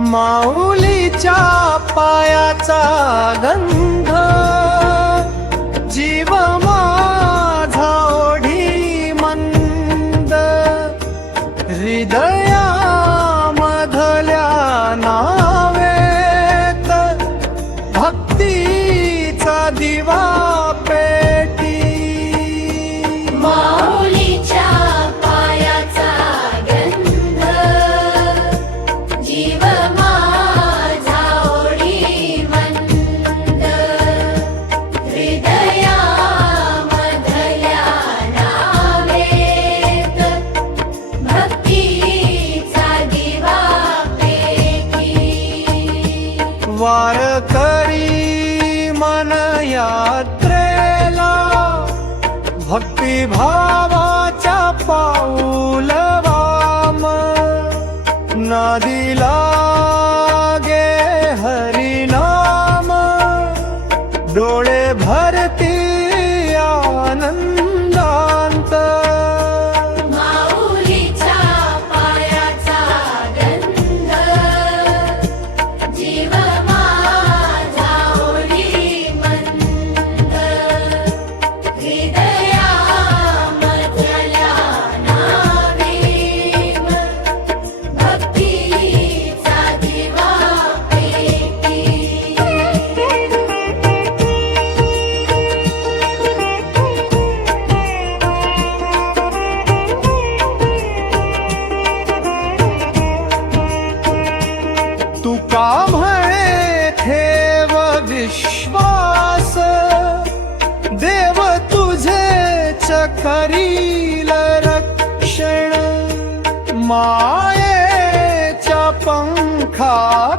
माऊलीच्या पायाचा गंध. जीव माझा ओढी मंद. हृदय वारकरी मन यात्रेला. भक्तिभावाच्या पाऊलवाम वाम. गे हरिनाम. डोळे भर करील रक्षण. मायेच्या पंखा